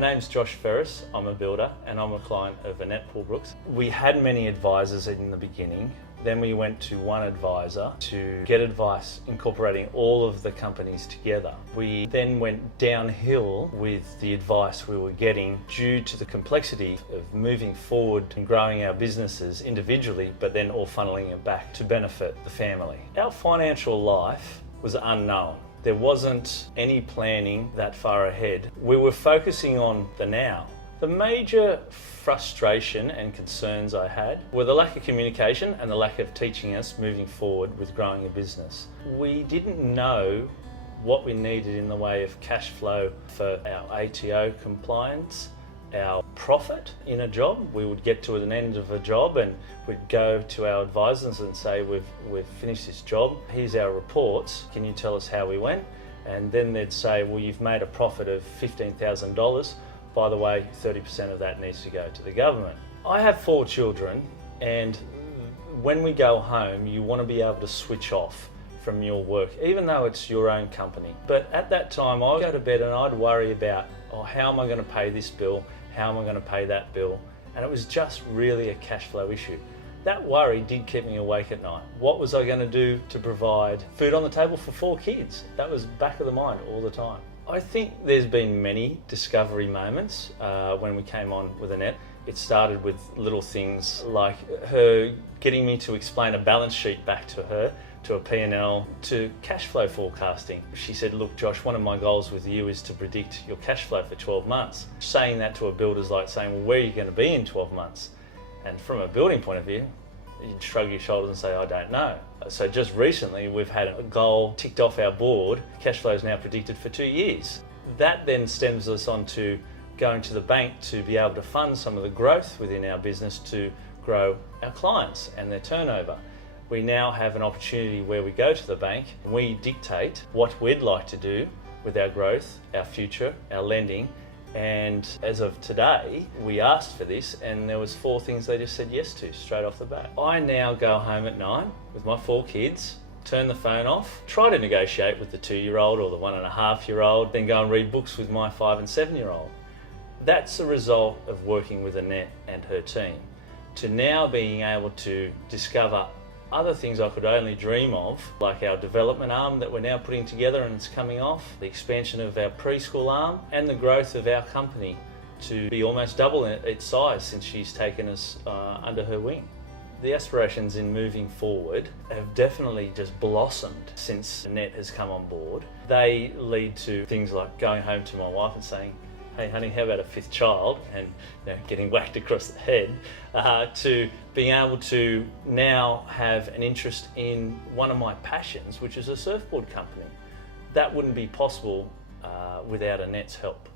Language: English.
My name's Josh Ferris, I'm a builder and I'm a client of Annette Pulbrook. We had many advisors in the beginning, then we went to one advisor to get advice incorporating all of the companies together. We then went downhill with the advice we were getting due to the complexity of moving forward and growing our businesses individually, but then all funneling it back to benefit the family. Our financial life was unknown. There wasn't any planning that far ahead. We were focusing on the now. The major frustration and concerns I had were the lack of communication and the lack of teaching us moving forward with growing a business. We didn't know what we needed in the way of cash flow for our ATO compliance, our profit in a job. We would get to an end of a job and we'd go to our advisors and say, we've finished this job, here's our reports, can you tell us how we went? And then they'd say, well, you've made a profit of $15,000. By the way, 30% of that needs to go to the government. I have 4 children, and when we go home, you want to be able to switch off from your work, even though it's your own company. But at that time, I'd go to bed and I'd worry about, oh, how am I going to pay this bill? How am I going to pay that bill? And it was just really a cash flow issue. That worry did keep me awake at night. What was I going to do to provide food on the table for 4 kids? That was back of the mind all the time. I think there's been many discovery moments when we came on with Annette. It started with little things like her getting me to explain a balance sheet back to her, to a P&L, to cash flow forecasting. She said, look Josh, one of my goals with you is to predict your cash flow for 12 months. Saying that to a builder is like saying, well, where are you going to be in 12 months? And from a building point of view, you'd shrug your shoulders and say, I don't know. So just recently, we've had a goal ticked off our board. Cash flow is now predicted for 2 years. That then stems us on to going to the bank to be able to fund some of the growth within our business to grow our clients and their turnover. We now have an opportunity where we go to the bank and we dictate what we'd like to do with our growth, our future, our lending. And as of today, we asked for this and there was 4 things they just said yes to straight off the bat. I now go home at night with my 4 kids, turn the phone off, try to negotiate with the 2-year-old or the 1.5-year-old, then go and read books with my 5 and 7-year-old. That's a result of working with Annette and her team, to now being able to discover other things I could only dream of, like our development arm that we're now putting together and it's coming off, the expansion of our preschool arm, and the growth of our company to be almost double its size since she's taken us under her wing. The aspirations in moving forward have definitely just blossomed since Annette has come on board. They lead to things like going home to my wife and saying, hey honey, how about a 5th child? And getting whacked across the head, to being able to now have an interest in one of my passions, which is a surfboard company. That wouldn't be possible without Annette's help.